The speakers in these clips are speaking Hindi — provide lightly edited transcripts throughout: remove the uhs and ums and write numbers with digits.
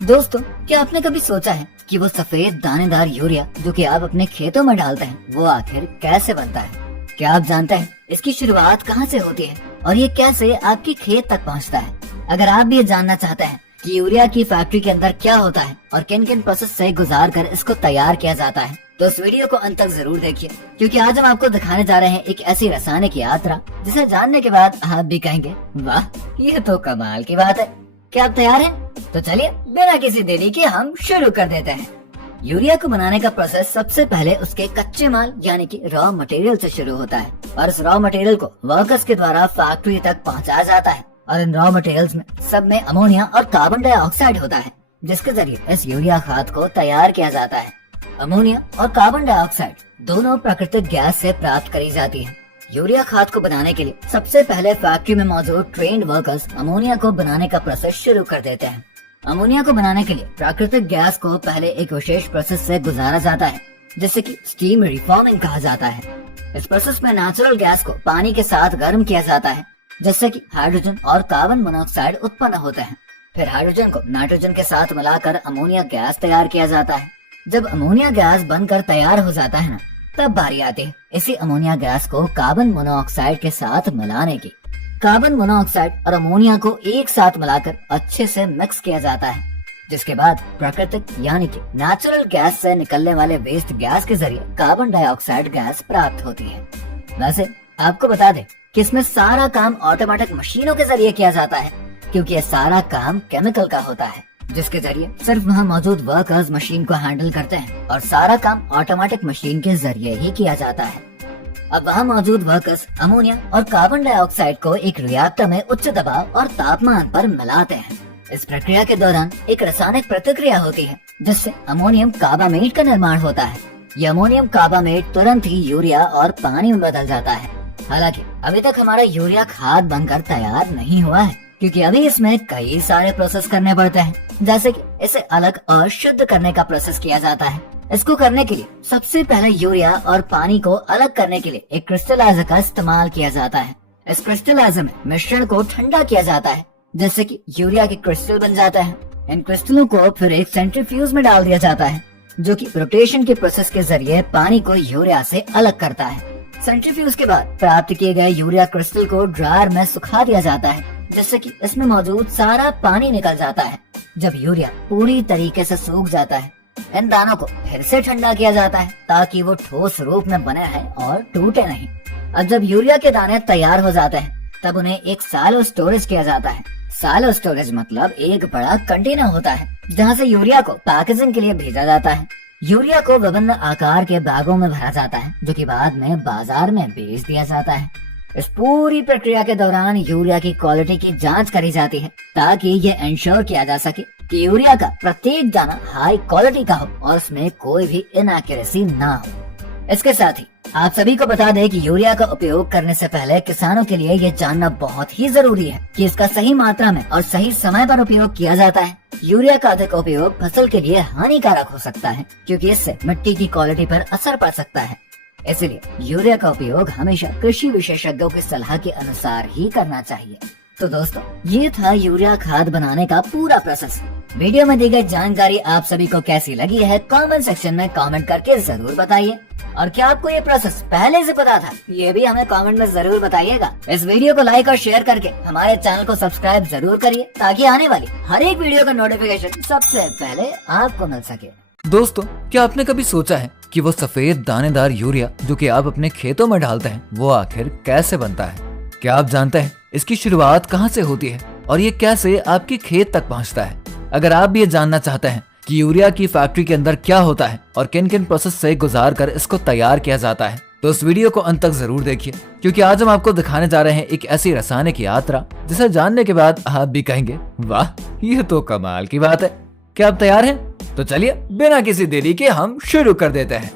दोस्तों, क्या आपने कभी सोचा है कि वो सफेद दानेदार यूरिया जो कि आप अपने खेतों में डालते हैं वो आखिर कैसे बनता है? क्या आप जानते हैं इसकी शुरुआत कहाँ से होती है और ये कैसे आपके खेत तक पहुँचता है? अगर आप भी ये जानना चाहते हैं कि यूरिया की फैक्ट्री के अंदर क्या होता है और किन किन प्रोसेस से गुजार कर इसको तैयार किया जाता है, तो इस वीडियो को अंत तक जरूर देखिए, क्योंकि आज हम आपको दिखाने जा रहे हैं एक ऐसी रासायनिक यात्रा जिसे जानने के बाद आप भी कहेंगे, वाह, ये तो कमाल की बात है। क्या आप तैयार हैं? तो चलिए बिना किसी देरी के हम शुरू कर देते हैं। यूरिया को बनाने का प्रोसेस सबसे पहले उसके कच्चे माल यानी कि रॉ मटेरियल से शुरू होता है और इस रॉ मटेरियल को वर्कर्स के द्वारा फैक्ट्री तक पहुंचाया जाता है। और इन रॉ मटेरियल्स में सब में अमोनिया और कार्बन डाइऑक्साइड होता है, जिसके जरिए इस यूरिया खाद को तैयार किया जाता है। अमोनिया और कार्बन डाइऑक्साइड दोनों प्राकृतिक गैस से प्राप्त करी जाती है। यूरिया खाद को बनाने के लिए सबसे पहले फैक्ट्री में मौजूद ट्रेन्ड वर्कर्स अमोनिया को बनाने का प्रोसेस शुरू कर देते हैं। अमोनिया को बनाने के लिए प्राकृतिक गैस को पहले एक विशेष प्रोसेस से गुजारा जाता है, जिसे कि स्टीम रिफॉर्मिंग कहा जाता है। इस प्रोसेस में नेचुरल गैस को पानी के साथ गर्म किया जाता है, जिससे कि हाइड्रोजन और कार्बन मोनोऑक्साइड उत्पन्न होते हैं। फिर हाइड्रोजन को नाइट्रोजन के साथ मिलाकर अमोनिया गैस तैयार किया जाता है। जब अमोनिया गैस बनकर तैयार हो जाता है ना, तब बारी आती है इसी अमोनिया गैस को कार्बन मोनोऑक्साइड के साथ मिलाने की। कार्बन मोनोऑक्साइड और अमोनिया को एक साथ मिलाकर अच्छे से मिक्स किया जाता है, जिसके बाद प्राकृतिक यानी कि नेचुरल गैस से निकलने वाले वेस्ट गैस के जरिए कार्बन डाइऑक्साइड गैस प्राप्त होती है। वैसे आपको बता दें कि इसमें सारा काम ऑटोमेटिक मशीनों के जरिए किया जाता है, क्योंकि ये सारा काम केमिकल का होता है, जिसके जरिए सिर्फ वहाँ मौजूद वर्कर्स मशीन को हैंडल करते हैं और सारा काम ऑटोमेटिक मशीन के जरिए ही किया जाता है। अब वहाँ मौजूद वर्कर्स अमोनिया और कार्बन डाइऑक्साइड को एक रिएक्टर में उच्च दबाव और तापमान पर मिलाते हैं। इस प्रक्रिया के दौरान एक रासायनिक प्रतिक्रिया होती है, जिससे अमोनियम कार्बामेट का निर्माण होता है। यह अमोनियम कार्बामेट तुरंत ही यूरिया और पानी में बदल जाता है। हालांकि अभी तक हमारा यूरिया खाद बनकर तैयार नहीं हुआ है, क्योंकि अभी इसमें कई सारे प्रोसेस करने पड़ते हैं, जैसे कि इसे अलग और शुद्ध करने का प्रोसेस किया जाता है। इसको करने के लिए सबसे पहले यूरिया और पानी को अलग करने के लिए एक क्रिस्टलाइजर का इस्तेमाल किया जाता है। इस क्रिस्टलाइजर में मिश्रण को ठंडा किया जाता है, जिससे कि यूरिया के क्रिस्टल बन जाता है। इन क्रिस्टलों को फिर एक सेंट्रीफ्यूज में डाल दिया जाता है, जो कि रोटेशन के प्रोसेस के जरिए पानी को यूरिया से अलग करता है। सेंट्रीफ्यूज के बाद प्राप्त किए गए यूरिया क्रिस्टल को ड्रायर में सुखा दिया जाता है, जिससे कि इसमें मौजूद सारा पानी निकल जाता है। जब यूरिया पूरी तरीके से सूख जाता है, इन दानों को फिर से ठंडा किया जाता है, ताकि वो ठोस रूप में बने रहें और टूटे नहीं। अब जब यूरिया के दाने तैयार हो जाते हैं, तब उन्हें एक सालो स्टोरेज किया जाता है। सालो स्टोरेज मतलब एक बड़ा कंटेनर होता है, जहाँ से यूरिया को पैकेजिंग के लिए भेजा जाता है। यूरिया को विभिन्न आकार के बैगों में भरा जाता है, जो कि बाद में बाजार में बेच दिया जाता है। इस पूरी प्रक्रिया के दौरान यूरिया की क्वालिटी की जांच करी जाती है, ताकि ये इंश्योर किया जा सके कि यूरिया का प्रत्येक दाना हाई क्वालिटी का हो और उसमें कोई भी इनएक्यूरेसी ना हो। इसके साथ ही आप सभी को बता दें कि यूरिया का उपयोग करने से पहले किसानों के लिए ये जानना बहुत ही जरूरी है कि इसका सही मात्रा में और सही समय पर उपयोग किया जाता है। यूरिया का अधिक उपयोग फसल के लिए हानिकारक हो सकता है, क्योंकि इससे मिट्टी की क्वालिटी पर असर पड़ सकता है। इसलिए यूरिया का उपयोग हमेशा कृषि विशेषज्ञों की सलाह के अनुसार ही करना चाहिए। तो दोस्तों, ये था यूरिया खाद बनाने का पूरा प्रोसेस। वीडियो में दी गई जानकारी आप सभी को कैसी लगी है, कमेंट सेक्शन में कमेंट करके जरूर बताइए। और क्या आपको ये प्रोसेस पहले से पता था, ये भी हमें कमेंट में जरूर बताइएगा। इस वीडियो को लाइक और शेयर करके हमारे चैनल को सब्सक्राइब जरूर करिए, ताकि आने वाली हर एक वीडियो का नोटिफिकेशन सबसे पहले आपको मिल सके। दोस्तों, क्या आपने कभी सोचा है कि वो सफेद दानेदार यूरिया जो कि आप अपने खेतों में डालते हैं वो आखिर कैसे बनता है? क्या आप जानते हैं इसकी शुरुआत कहाँ से होती है और ये कैसे आपके खेत तक पहुँचता है? अगर आप भी ये जानना चाहते हैं कि यूरिया की फैक्ट्री के अंदर क्या होता है और किन किन प्रोसेस से गुजार कर इसको तैयार किया जाता है, तो इस वीडियो को अंत तक जरूर देखिए, क्योंकि आज हम आपको दिखाने जा रहे हैं एक ऐसी रासायनिक यात्रा जिसे जानने के बाद आप भी कहेंगे, वाह, ये तो कमाल की बात है। क्या आप तैयार हैं? तो चलिए बिना किसी देरी के हम शुरू कर देते हैं।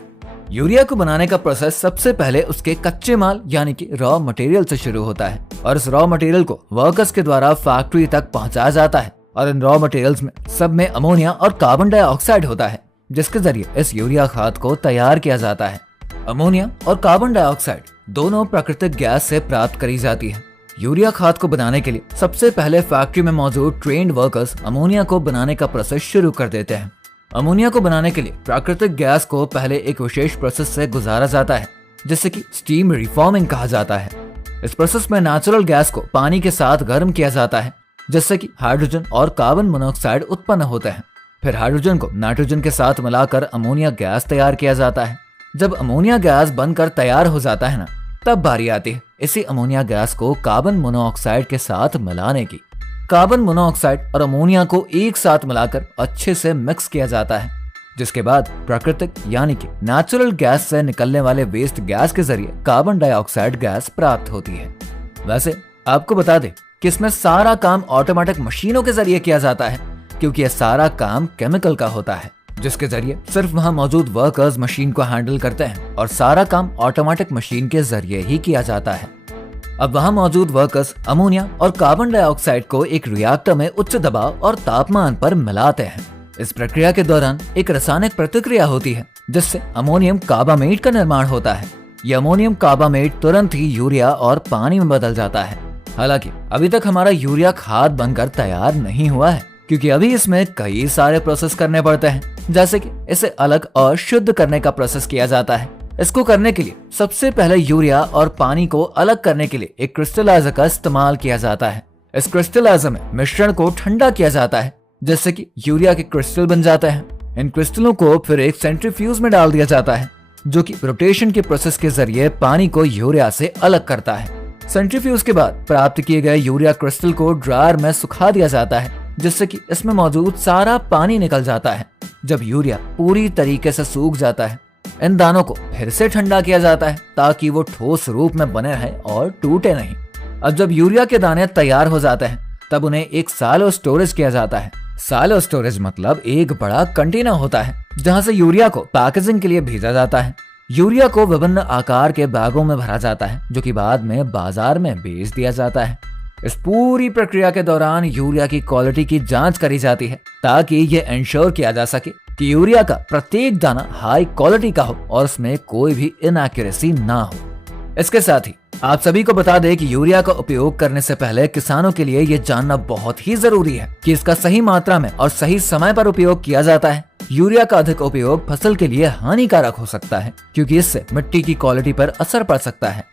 यूरिया को बनाने का प्रोसेस सबसे पहले उसके कच्चे माल यानी कि रॉ मटेरियल से शुरू होता है और इस रॉ मटेरियल को वर्कर्स के द्वारा फैक्ट्री तक पहुंचाया जाता है। और इन रॉ मटेरियल्स में सब में अमोनिया और कार्बन डाइऑक्साइड होता है, जिसके जरिए इस यूरिया खाद को तैयार किया जाता है। अमोनिया और कार्बन डाइऑक्साइड दोनों प्राकृतिक गैस से प्राप्त करी जाती है। यूरिया खाद को बनाने के लिए सबसे पहले फैक्ट्री में मौजूद ट्रेन्ड वर्कर्स अमोनिया को बनाने का प्रोसेस शुरू कर देते हैं। अमोनिया को बनाने के लिए प्राकृतिक गैस को पहले एक विशेष प्रोसेस से गुजारा जाता है जिसे कि स्टीम रिफॉर्मिंग कहा जाता है। इस प्रोसेस में नेचुरल गैस को पानी के साथ गर्म किया जाता है जिससे कि हाइड्रोजन और कार्बन मोनोऑक्साइड उत्पन्न होते हैं। फिर हाइड्रोजन को नाइट्रोजन के साथ मिलाकर अमोनिया गैस तैयार किया जाता है। जब अमोनिया गैस बनकर तैयार हो जाता है ना, तब बारी आती है इसी अमोनिया गैस को कार्बन मोनोऑक्साइड के साथ मिलाने की। कार्बन मोनोऑक्साइड और अमोनिया को एक साथ मिलाकर अच्छे से मिक्स किया जाता है, जिसके बाद प्राकृतिक यानी कि नेचुरल गैस से निकलने वाले वेस्ट गैस के जरिए कार्बन डाइऑक्साइड गैस प्राप्त होती है। वैसे आपको बता दें कि इसमें सारा काम ऑटोमेटिक मशीनों के जरिए किया जाता है, क्योंकि यह सारा काम केमिकल का होता है, जिसके जरिए सिर्फ वहां मौजूद वर्कर्स मशीन को हैंडल करते हैं और सारा काम ऑटोमेटिक मशीन के जरिए ही किया जाता है। अब वहां मौजूद वर्कर्स अमोनिया और कार्बन डाइऑक्साइड को एक रिएक्टर में उच्च दबाव और तापमान पर मिलाते हैं। इस प्रक्रिया के दौरान एक रासायनिक प्रतिक्रिया होती है जिससे अमोनियम कार्बामेट का निर्माण होता है। यह अमोनियम कार्बामेट तुरंत ही यूरिया और पानी में बदल जाता है। हालांकि अभी तक हमारा यूरिया खाद बनकर तैयार नहीं हुआ है, क्योंकि अभी इसमें कई सारे प्रोसेस करने पड़ते हैं, जैसे कि इसे अलग और शुद्ध करने का प्रोसेस किया जाता है। इसको करने के लिए सबसे पहले यूरिया और पानी को अलग करने के लिए एक क्रिस्टलाइजर का इस्तेमाल किया जाता है। इस क्रिस्टलाइजर में मिश्रण को ठंडा किया जाता है जिससे कि यूरिया के क्रिस्टल बन जाते हैं। इन क्रिस्टलों को फिर एक सेंट्रीफ्यूज में डाल दिया जाता है जो कि रोटेशन के प्रोसेस के जरिए पानी को यूरिया से अलग करता है। सेंट्रीफ्यूज के बाद प्राप्त किए गए यूरिया क्रिस्टल को ड्रायर में सुखा दिया जाता है जिससे कि इसमें मौजूद सारा पानी निकल जाता है। जब यूरिया पूरी तरीके से सूख जाता है, इन दानों को फिर से ठंडा किया जाता है ताकि वो ठोस रूप में बने रहें और टूटे नहीं। अब जब यूरिया के दाने तैयार हो जाते हैं तब उन्हें एक सालो स्टोरेज किया जाता है। सालो स्टोरेज मतलब एक बड़ा कंटेनर होता है जहां से यूरिया को पैकेजिंग के लिए भेजा जाता है। यूरिया को विभिन्न आकार के बैगों में भरा जाता है जो कि बाद में बाजार में बेच दिया जाता है। इस पूरी प्रक्रिया के दौरान यूरिया की क्वालिटी की जांच करी जाती है ताकि ये इंश्योर किया जा सके कि यूरिया का प्रत्येक दाना हाई क्वालिटी का हो और उसमें कोई भी इनएक्यूरेसी ना हो। इसके साथ ही आप सभी को बता दें कि यूरिया का उपयोग करने से पहले किसानों के लिए ये जानना बहुत ही जरूरी है कि इसका सही मात्रा में और सही समय पर उपयोग किया जाता है। यूरिया का अधिक उपयोग फसल के लिए हानिकारक हो सकता है क्योंकि इससे मिट्टी की क्वालिटी पर असर पड़ सकता है।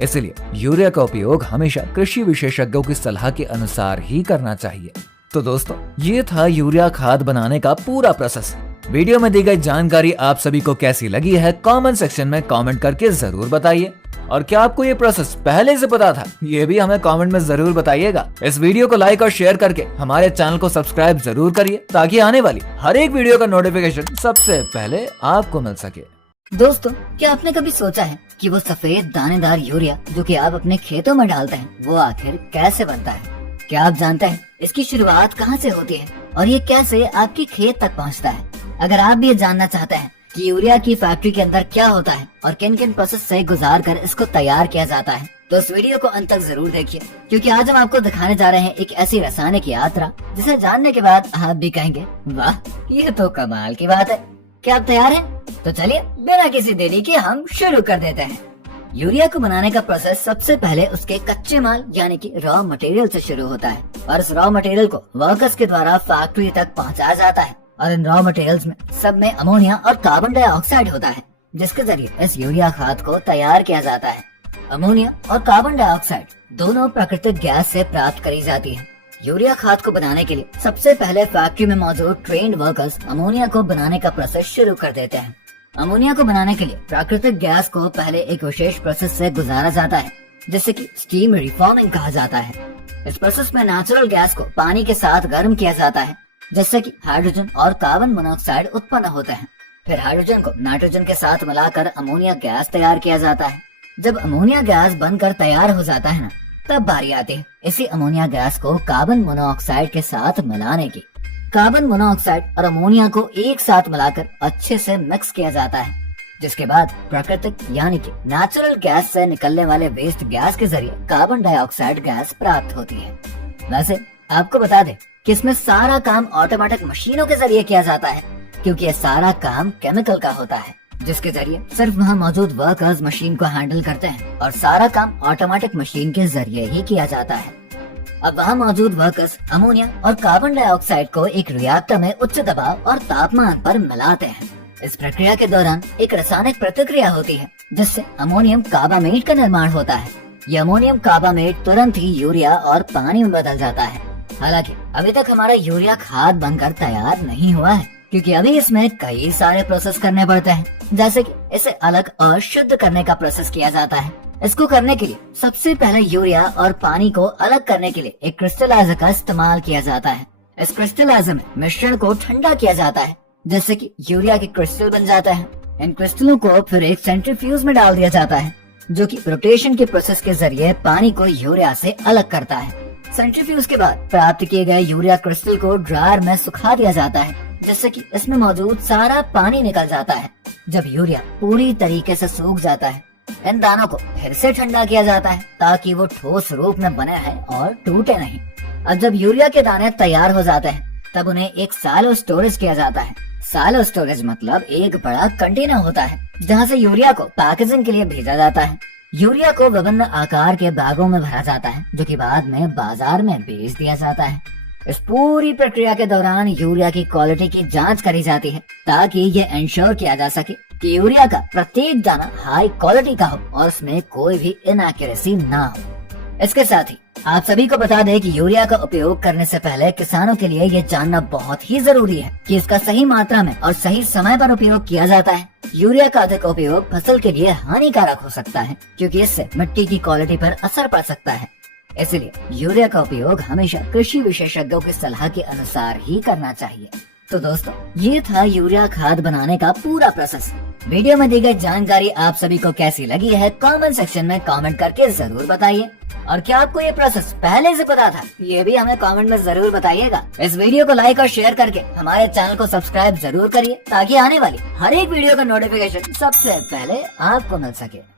इसलिए यूरिया का उपयोग हमेशा कृषि विशेषज्ञों की सलाह के अनुसार ही करना चाहिए। तो दोस्तों, ये था यूरिया खाद बनाने का पूरा प्रोसेस। वीडियो में दी गई जानकारी आप सभी को कैसी लगी है कमेंट सेक्शन में कमेंट करके जरूर बताइए। और क्या आपको ये प्रोसेस पहले से पता था, ये भी हमें कमेंट में जरूर बताइएगा। इस वीडियो को लाइक और शेयर करके हमारे चैनल को सब्सक्राइब जरूर करिए ताकि आने वाली हर एक वीडियो का नोटिफिकेशन सबसे पहले आपको मिल सके। दोस्तों, क्या आपने कभी सोचा है कि वो सफेद दानेदार यूरिया जो कि आप अपने खेतों में डालते हैं वो आखिर कैसे बनता है? क्या आप जानते हैं इसकी शुरुआत कहाँ से होती है और ये कैसे आपके खेत तक पहुँचता है? अगर आप भी ये जानना चाहते हैं कि यूरिया की फैक्ट्री के अंदर क्या होता है और किन किन प्रोसेस से गुजार कर इसको तैयार किया जाता है, तो इस वीडियो को अंत तक जरूर देखिए, क्योंकि आज हम आपको दिखाने जा रहे हैं एक ऐसी रासायनिक यात्रा जिसे जानने के बाद आप भी कहेंगे, वाह, ये तो कमाल की बात है। क्या आप तैयार हैं? तो चलिए बिना किसी देरी के हम शुरू कर देते हैं। यूरिया को बनाने का प्रोसेस सबसे पहले उसके कच्चे माल यानी कि रॉ मटेरियल से शुरू होता है और इस रॉ मटेरियल को वर्कर्स के द्वारा फैक्ट्री तक पहुंचाया जाता है। और इन रॉ मटेरियल्स में सब में अमोनिया और कार्बन डाइऑक्साइड होता है जिसके जरिए इस यूरिया खाद को तैयार किया जाता है। अमोनिया और कार्बन डाइऑक्साइड दोनों प्राकृतिक गैस से प्राप्त करी जाती है। यूरिया खाद को बनाने के लिए सबसे पहले फैक्ट्री में मौजूद ट्रेन्ड वर्कर्स अमोनिया को बनाने का प्रोसेस शुरू कर देते हैं। अमोनिया को बनाने के लिए प्राकृतिक गैस को पहले एक विशेष प्रोसेस से गुजारा जाता है जिसे कि स्टीम रिफॉर्मिंग कहा जाता है। इस प्रोसेस में नेचुरल गैस को पानी के साथ गर्म किया जाता है जिससे कि हाइड्रोजन और कार्बन मोनोऑक्साइड उत्पन्न होते हैं। फिर हाइड्रोजन को नाइट्रोजन के साथ मिलाकर अमोनिया गैस तैयार किया जाता है। जब अमोनिया गैस बनकर तैयार हो जाता है ना, तब बारी आती है इसी अमोनिया गैस को कार्बन मोनोऑक्साइड के साथ मिलाने की। कार्बन मोनोऑक्साइड और अमोनिया को एक साथ मिलाकर अच्छे से मिक्स किया जाता है, जिसके बाद प्राकृतिक यानी कि नेचुरल गैस से निकलने वाले वेस्ट गैस के जरिए कार्बन डाइऑक्साइड गैस प्राप्त होती है। वैसे आपको बता दें कि इसमें सारा काम ऑटोमेटिक मशीनों के जरिए किया जाता है, क्योंकि ये सारा काम केमिकल का होता है, जिसके जरिए सिर्फ वहाँ मौजूद वर्कर्स मशीन को हैंडल करते हैं और सारा काम ऑटोमेटिक मशीन के जरिए ही किया जाता है। अब वहाँ मौजूद वर्कर्स अमोनिया और कार्बन डाइऑक्साइड को एक रिएक्टर में उच्च दबाव और तापमान पर मिलाते हैं। इस प्रक्रिया के दौरान एक रासायनिक प्रतिक्रिया होती है जिससे अमोनियम कार्बामेट का निर्माण होता है। यह अमोनियम कार्बामेट तुरंत ही यूरिया और पानी में बदल जाता है। हालांकि अभी तक हमारा यूरिया खाद बनकर तैयार नहीं हुआ है, क्योंकि अभी इसमें कई सारे प्रोसेस करने पड़ते हैं, जैसे कि इसे अलग और शुद्ध करने का प्रोसेस किया जाता है। इसको करने के लिए सबसे पहले यूरिया और पानी को अलग करने के लिए एक क्रिस्टलाइजर का इस्तेमाल किया जाता है। इस क्रिस्टलाइजर में मिश्रण को ठंडा किया जाता है जिससे कि यूरिया के क्रिस्टल बन जाता है। इन क्रिस्टलों को फिर एक सेंट्रीफ्यूज में डाल दिया जाता है जो कि रोटेशन के प्रोसेस के जरिए पानी को यूरिया से अलग करता है। सेंट्रीफ्यूज के बाद प्राप्त किए गए यूरिया क्रिस्टल को ड्रायर में सुखा दिया जाता है जिससे कि इसमें मौजूद सारा पानी निकल जाता है। जब यूरिया पूरी तरीके से सूख जाता है, इन दानों को फिर से ठंडा किया जाता है ताकि वो ठोस रूप में बने हैं और टूटे नहीं। और जब यूरिया के दाने तैयार हो जाते हैं तब उन्हें एक सालो स्टोरेज किया जाता है। सालो स्टोरेज मतलब एक बड़ा कंटेनर होता है जहाँ से यूरिया को पैकेजिंग के लिए भेजा जाता है। यूरिया को विभिन्न आकार के बैगों में भरा जाता है जो कि बाद में बाजार में बेच दिया जाता है। इस पूरी प्रक्रिया के दौरान यूरिया की क्वालिटी की जांच करी जाती है ताकि ये इंश्योर किया जा सके कि यूरिया का प्रत्येक दाना हाई क्वालिटी का हो और उसमें कोई भी इनएक्यूरेसी ना हो। इसके साथ ही आप सभी को बता दें कि यूरिया का उपयोग करने से पहले किसानों के लिए ये जानना बहुत ही जरूरी है कि इसका सही मात्रा में और सही समय पर उपयोग किया जाता है। यूरिया का अधिक उपयोग फसल के लिए हानिकारक हो सकता है क्योंकि इससे मिट्टी की क्वालिटी पर असर पड़ सकता है। इसलिए यूरिया का उपयोग हमेशा कृषि विशेषज्ञों की सलाह के अनुसार ही करना चाहिए। तो दोस्तों, ये था यूरिया खाद बनाने का पूरा प्रोसेस। वीडियो में दी गई जानकारी आप सभी को कैसी लगी है कमेंट सेक्शन में कमेंट करके जरूर बताइए। और क्या आपको ये प्रोसेस पहले से पता था, ये भी हमें कमेंट में जरूर बताइएगा। इस वीडियो को लाइक और शेयर करके हमारे चैनल को सब्सक्राइब जरूर करिए ताकि आने वाली हर एक वीडियो का नोटिफिकेशन सबसे पहले आपको मिल सके।